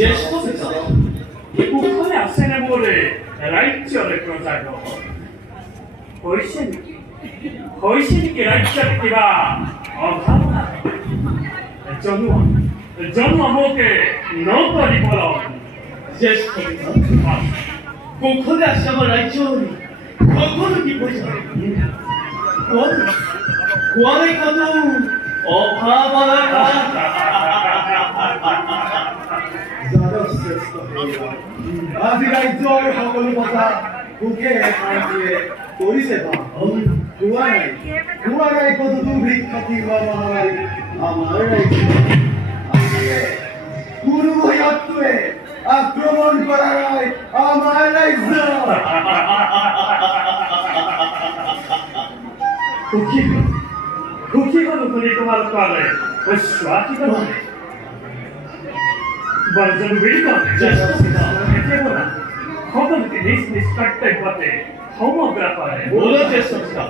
জ্যেষ্ঠ পিতা কুশলে আছেনে মোৰে ৰাজ্যৰে প্ৰজাগ হৈছে নেকি ৰাজ্যত কিবা অভাৱ জনোৱা মোকে নকৰিবল জ্যেষ্ঠ পিতা কুশলে আছে আমাৰ ৰাজ্যৰ সকলো কি পইচা কোৱালে কতো অভাৱ আজি ৰাজ্যৰ সকলো কথা সুখে শান্তিৰে কৰিছে কোৱা নাই কতো ভিক্ষাতি বা মহামাৰী আমাৰ ৰাজ্য কোনো ভয়াত্মে আক্ৰমণ কৰা নাই আমাৰ ৰাজ্য সুখী হলো শুনি তোমাৰ কোৱালে স্বাগতিত মানে বৰ্জন সকলোকে নিজ নিজ কৰ্তব্যতে সমগ্ৰ কৰে বলো জ্যেষ্ঠ পিতা